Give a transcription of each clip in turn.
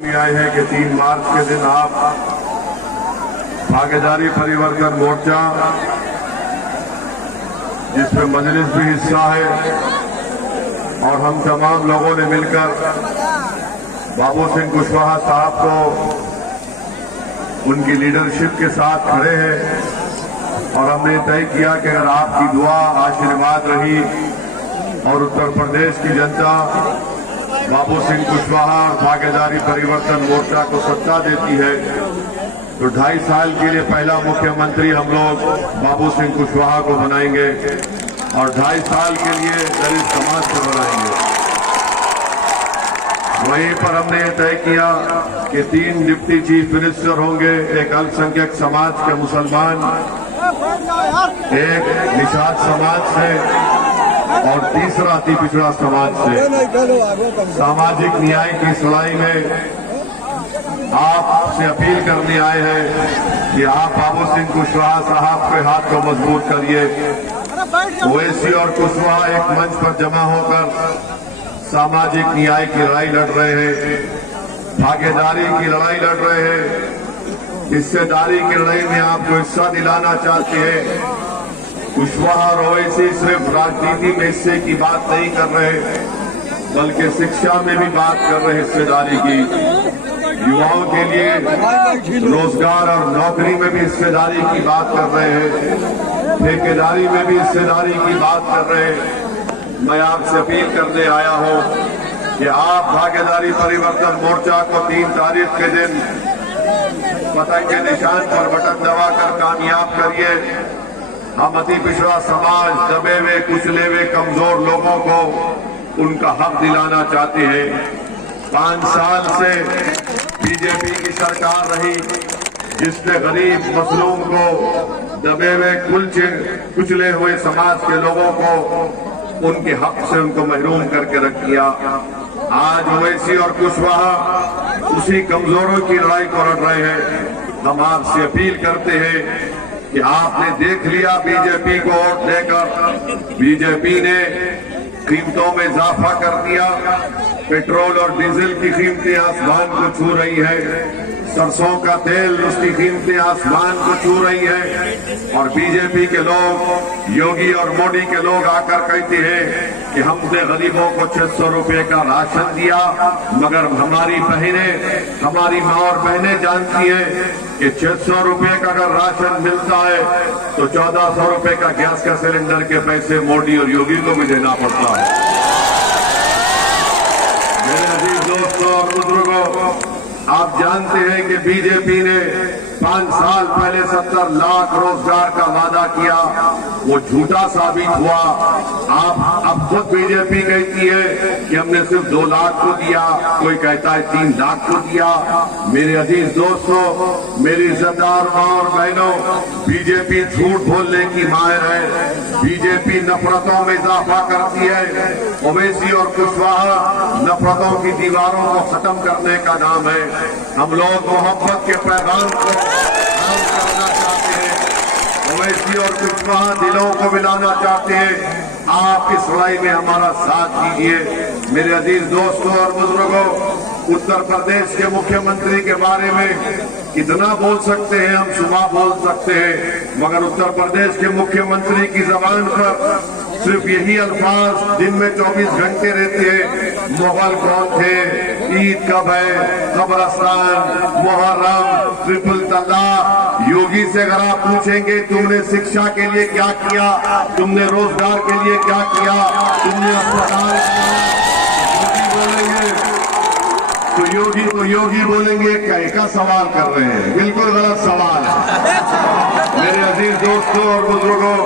आए हैं कि 3 मार्च के दिन आप भागीदारी परिवर्तन मोर्चा, जिसमें मजलिस भी हिस्सा है, और हम तमाम लोगों ने मिलकर बाबू सिंह कुशवाहा साहब को उनकी लीडरशिप के साथ खड़े हैं। और हमने तय किया कि अगर आपकी दुआ आशीर्वाद रही और उत्तर प्रदेश की जनता बाबू सिंह कुशवाहा और भागीदारी परिवर्तन मोर्चा को सत्ता देती है, तो 2.5 साल के लिए पहला मुख्यमंत्री हम लोग बाबू सिंह कुशवाहा को बनाएंगे और 2.5 साल के लिए दलित समाज को बनाएंगे। वहीं पर हमने ये तय किया कि 3 डिप्टी चीफ मिनिस्टर होंगे, एक अल्पसंख्यक समाज के मुसलमान, एक निषाद समाज से और तीसरा अति पिछड़ा समाज से। सामाजिक न्याय की इस लड़ाई में आपसे अपील करने आए हैं कि आप बाबू सिंह कुशवाहा साहब के हाथ को मजबूत करिए। ओवैसी और कुशवाहा एक मंच पर जमा होकर सामाजिक न्याय की लड़ाई लड़ रहे हैं, भागीदारी की लड़ाई लड़ रहे हैं, हिस्सेदारी की लड़ाई में आपको हिस्सा दिलाना चाहते हैं। कुशवाहा और ओवैसी सिर्फ राजनीति में हिस्से की बात नहीं कर रहे, बल्कि शिक्षा में भी बात कर रहे हिस्सेदारी की। युवाओं के लिए रोजगार और नौकरी में भी हिस्सेदारी की बात कर रहे हैं, ठेकेदारी में भी हिस्सेदारी की बात कर रहे हैं। मैं आपसे अपील करने आया हूं कि आप भागीदारी परिवर्तन मोर्चा को 3 तारीख के दिन पतंग के निशान पर बटन दबाकर कामयाब करिए। हम अति पिछड़ा समाज, दबे हुए, कुचले हुए, कमजोर लोगों को उनका हक दिलाना चाहते हैं। 5 साल से बीजेपी की सरकार रही, जिसने गरीब मजलूम को, दबे हुए, कुचले हुए समाज के लोगों को उनके हक से उनको महरूम करके रख दिया। आज ओवैसी और कुशवाहा उसी कमजोरों की लड़ाई को लड़ रहे हैं। हम आपसे अपील करते हैं कि आपने देख लिया बीजेपी को वोट देकर, बीजेपी ने कीमतों में इजाफा कर दिया। पेट्रोल और डीजल की कीमतें आसमान को छू रही है, सरसों का तेल, उसकी कीमतें आसमान को छू रही है। और बीजेपी के लोग, योगी और मोदी के लोग आकर कहते हैं कि हमने गरीबों को 600 रुपए का राशन दिया, मगर हमारी बहनें, हमारी माँ और बहनें जानती हैं कि 600 रुपए का अगर राशन मिलता है तो 1400 रुपए का गैस का सिलेंडर के पैसे मोदी और योगी को भी देना पड़ता है। मेरे अजीज दोस्तों और बुजुर्गों, आप जानते हैं कि बीजेपी ने 5 साल पहले 70 लाख रोजगार का वादा किया, वो झूठा साबित हुआ। आप अब खुद बीजेपी कहती है कि हमने सिर्फ 2 लाख को दिया, कोई कहता है 3 लाख को दिया। मेरे अजीज दोस्तों, मेरी इज्जतदार मां और बहनों, बीजेपी झूठ बोलने की माहिर है, बीजेपी नफरतों में इजाफा करती है। ओवैसी और कुशवाहा नफरतों की दीवारों को खत्म करने का नाम है। हम लोग मोहब्बत के पैगाम को आम करना चाहते हैं, ओवैसी और कुशवाहा दिलों को मिलाना चाहते हैं। आप इस लड़ाई में हमारा साथ दीजिए। मेरे अजीज दोस्तों और बुजुर्गों, उत्तर प्रदेश के मुख्यमंत्री के बारे में कितना बोल सकते हैं हम, सुबह बोल सकते हैं, मगर उत्तर प्रदेश के मुख्यमंत्री की जबान पर सिर्फ यही अल्फाज दिन में 24 घंटे रहते हैं। मुगल कौन थे, ईद कब है, कब्रस्तान, मुहर्रम, ट्रिपल तलाक। योगी से अगर आप पूछेंगे तुमने शिक्षा के लिए क्या किया, तुमने रोजगार के लिए क्या किया, तुमने अस्पताल बोलेंगे तो योगी बोलेंगे क्या सवाल कर रहे हैं, बिल्कुल गलत सवाल है। मेरे अजीज दोस्तों और बुजुर्गों,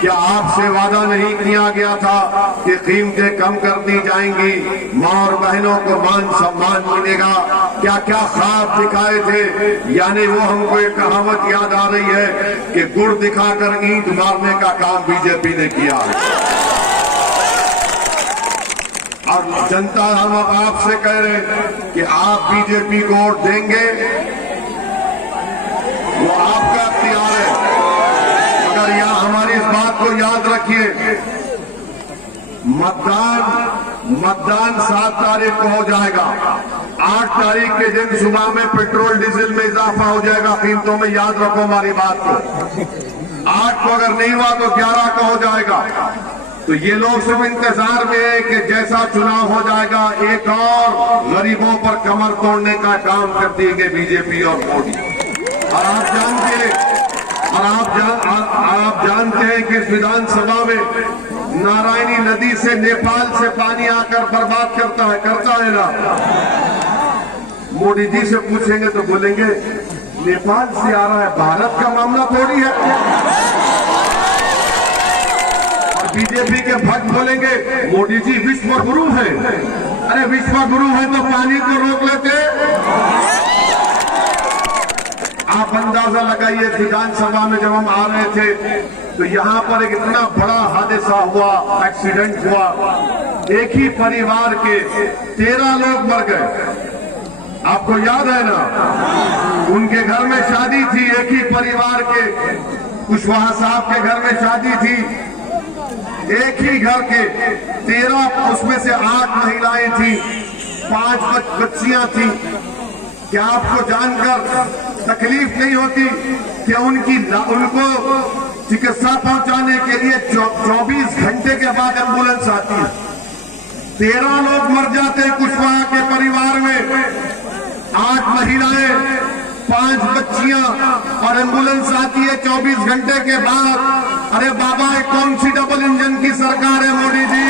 क्या आपसे वादा नहीं किया गया था कि कीमतें कम कर दी जाएंगी, मां और बहनों को मान सम्मान मिलेगा? क्या क्या ख्वाब दिखाए थे? यानी वो हमको एक कहावत याद आ रही है कि गुड़ दिखाकर ईंट मारने का काम बीजेपी ने किया है। और जनता, हम अब आपसे कह रहे हैं कि आप बीजेपी को वोट देंगे, वो आपका इख्तियार है, मगर यहाँ हमारी इस बात को याद रखिए, मतदान 7 तारीख को हो जाएगा। 8 तारीख के दिन सुबह में पेट्रोल डीजल में इजाफा हो जाएगा कीमतों में। याद रखो हमारी बात को। 8 को अगर नहीं हुआ तो 11 को हो जाएगा। तो ये लोग सिर्फ इंतजार में है कि जैसा चुनाव हो जाएगा एक और गरीबों पर कमर तोड़ने का काम कर देंगे बीजेपी और मोदी। और आप जानते हैं कि इस विधानसभा में नारायणी नदी से नेपाल से पानी आकर बर्बाद करता है ना। मोदी जी से पूछेंगे तो बोलेंगे नेपाल से आ रहा है, भारत का मामला थोड़ी है। और बीजेपी के भक्त बोलेंगे मोदी जी विश्व गुरु हैं। अरे विश्व गुरु है तो पानी को रोक लेते। आप अंदाजा लगाइए विधानसभा में जब हम आ रहे थे तो यहाँ पर एक इतना बड़ा हादसा हुआ, एक्सीडेंट हुआ। एक ही परिवार के 13 लोग मर गए। आपको याद है ना? उनके घर में शादी थी, एक ही परिवार के कुशवाहा साहब के घर में शादी थी। एक ही घर के 13, उसमें से 8 महिलाएं थी, 5 बच्चियां थी। क्या आपको जानकर तकलीफ नहीं होती कि उनको चिकित्सा पहुंचाने के लिए 24 घंटे के बाद एम्बुलेंस आती है? 13 लोग मर जाते हैं कुशवाहा के परिवार में, 8 महिलाएं, 5 बच्चियां, और एम्बुलेंस आती है 24 घंटे के बाद। अरे बाबा, ये कौन सी डबल इंजन की सरकार है मोदी जी?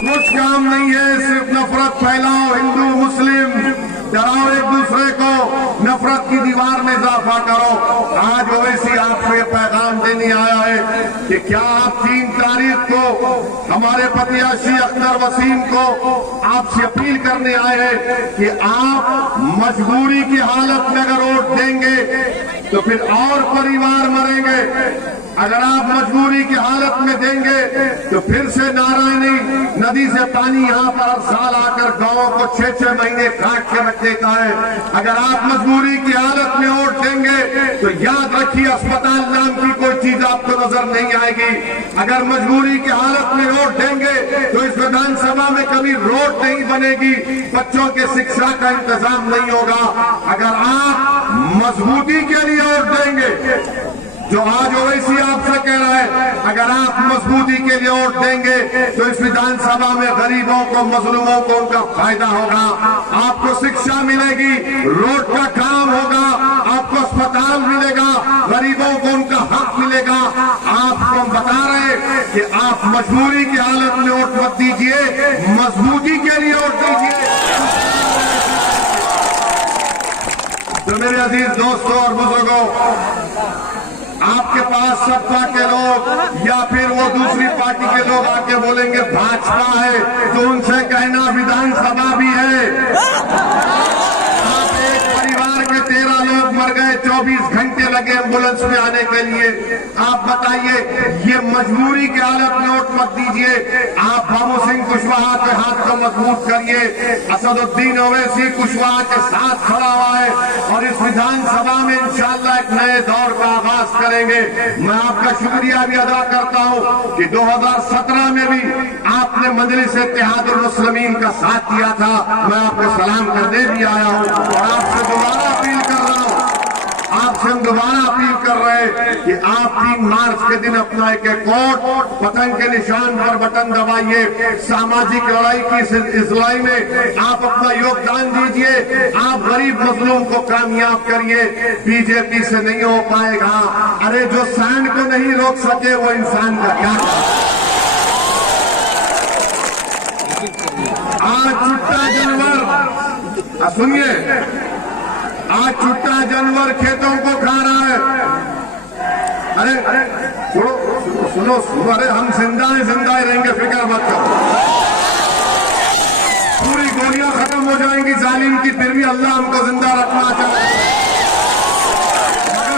कुछ काम नहीं है, सिर्फ नफरत फैलाओ, हिंदू मुस्लिम डराओ, एक दूसरे को नफरत की दीवार में इजाफा करो। आज ओवैसी आपको ये पैगाम देने आया है कि क्या आप 3 तारीख को हमारे प्रत्याशी अख्तर वसीम को आपसे अपील करने आए हैं कि आप मजबूरी की हालत में अगर वोट देंगे तो फिर और परिवार मरेंगे। अगर आप मजबूरी की हालत में देंगे तो फिर से नारायणी नदी से पानी यहाँ पर हर साल आकर गांवों को 6-6 महीने काट के रख देता है। अगर आप मजबूरी की हालत में वोट देंगे तो याद रखिए, अस्पताल नाम की कोई चीज आपको नजर नहीं आएगी। अगर मजबूरी की हालत में वोट देंगे तो इस विधानसभा में कभी रोड नहीं बनेगी, बच्चों के शिक्षा का इंतजाम नहीं होगा। अगर आप मजबूती के लिए वोट देंगे, जो आज ओवैसी आपसे कह रहा है, अगर आप मजबूती के लिए वोट देंगे तो इस विधानसभा में गरीबों को, मजलूमों को उनका फायदा होगा। आपको शिक्षा मिलेगी, रोड का काम होगा, आपको अस्पताल मिलेगा, गरीबों को उनका हक मिलेगा। आपको हम बता रहे कि आप मजबूरी की हालत में वोट मत दीजिए, मजबूती के लिए वोट दीजिए। तो मेरे अजीज दोस्तों और बुजुर्गों, आपके पास सपा के लोग या फिर वो दूसरी पार्टी के लोग आके बोलेंगे भाजपा है, तो उनसे कहना विधानसभा भी है। आप एक परिवार के 13 लोग मर गए, 24 घंटे लगे एम्बुलेंस में आने के लिए। आप बताइए, ये मजबूरी की हालत में वोट मत दीजिए। आप बाबू सिंह कुशवाहा के हाथ को मजबूत करिए। असदुद्दीन ओवैसी कुशवाहा के साथ खड़ा हुआ है और इस विधानसभा में इंशाअल्लाह एक नए दौर का आगाज करेंगे। मैं आपका शुक्रिया भी अदा करता हूं कि 2017 में भी आपने मजलिस इत्तेहादुल मुस्लिमीन का साथ दिया था। मैं आपको सलाम करने भी आया हूं और आपसे दोबारा अपील कर रहा हूं, आपसे हम दोबारा अपील कर रहे हैं कि आप 3 मार्च के दिन अपना एक वोट पतंग के निशान पर बटन दबाइए। सामाजिक लड़ाई की इस लड़ाई में आप अपना योगदान दीजिए। आप गरीब मजलूम को कामयाब करिए। बीजेपी से नहीं हो पाएगा। अरे जो सैंड को नहीं रोक सके वो इंसान का क्या? आज चुट्टा जानवर, सुनिए, आज चुट्टा जानवर खेतों को खा रहा है। अरे सुनो, अरे हम जिंदा ही रहेंगे, फिक्र मत करो। पूरी गोलियां खत्म हो जाएंगी जालिम की, फिर भी अल्लाह हमको जिंदा रखना चाहता है।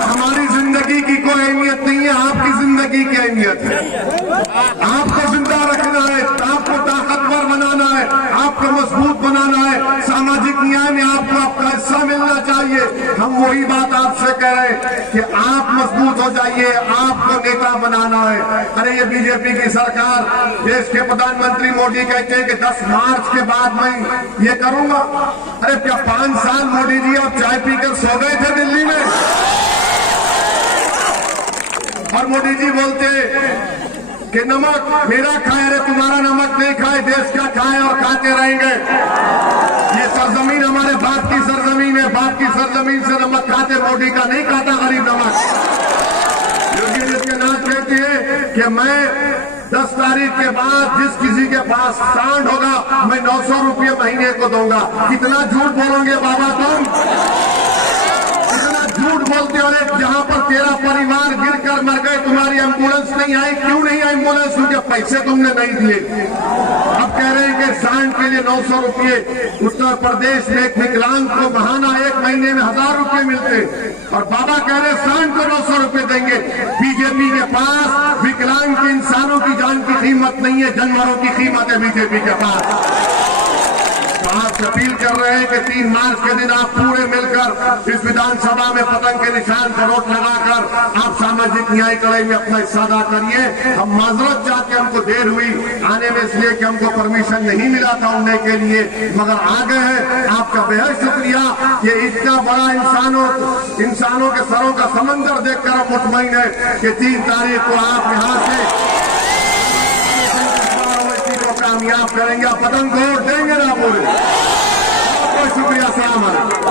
हमारी जिंदगी की कोई अहमियत नहीं है, आपकी जिंदगी की अहमियत है। आपको जिंदा रखना है, आपको ताकतवर बनाना है, आपको आपको मजबूत बनाना है, सामाजिक न्याय में आपको आपका हिस्सा मिलना चाहिए। हम वही बात आपसे कह रहे हैं कि आप मजबूत हो जाइए, आपको नेता बनाना है। अरे ये बीजेपी की सरकार, देश के प्रधानमंत्री मोदी कहते हैं कि 10 मार्च के बाद मैं ये करूंगा। अरे क्या 5 साल मोदी जी अब चाय पीकर सो गए थे दिल्ली में? और मोदी जी बोलते कि नमक मेरा खाए, अरे तुम्हारा नमक नहीं खाए, देश का खाए और खाते रहेंगे। ये सरजमीन हमारे बाप की सरजमीन है, बाप की सरजमीन से नमक खाते, मोदी का नहीं खाता गरीब नमक। योगी आदित्यनाथ कहते हैं कि मैं 10 तारीख के बाद जिस किसी के पास सांड होगा मैं 900 रुपये महीने को दूंगा। कितना झूठ बोलोगे बाबा तुम, झूठ बोलते हो। जहां पर तेरा परिवार गिरकर मर गए, तुम्हारी एम्बुलेंस नहीं आई, क्यों नहीं आई एम्बुलेंस? क्योंकि पैसे तुमने नहीं दिए। अब कह रहे हैं कि सांड के लिए 900 रुपये। उत्तर प्रदेश में एक विकलांग को महाना 1 महीने में 1000 रुपये मिलते, और बाबा कह रहे सांड को 900 रुपये देंगे। बीजेपी के पास विकलांग के इंसानों की जान की कीमत नहीं है, जानवरों की कीमत है बीजेपी के पास। आपसे अपील कर रहे हैं कि 3 मार्च के दिन आप पूरे मिलकर इस विधानसभा में पतंग के निशान पर वोट लगाकर आप सामाजिक न्याय कड़ाई में अपना हिस्सा अदा करिए। हम माजरत चाहते, हमको देर हुई आने में, इसलिए कि हमको परमिशन नहीं मिला था उड़ने के लिए, मगर आ गए हैं। आपका बेहद शुक्रिया। ये इतना बड़ा इंसानों के सरों का समंदर देखकर हम मुतमईन है कि 3 तारीख को आप यहाँ से कामयाब करेंगे, पतंग को वोट देंगे ना पूरे। बहुत बहुत शुक्रिया, सलाम अलैकुम।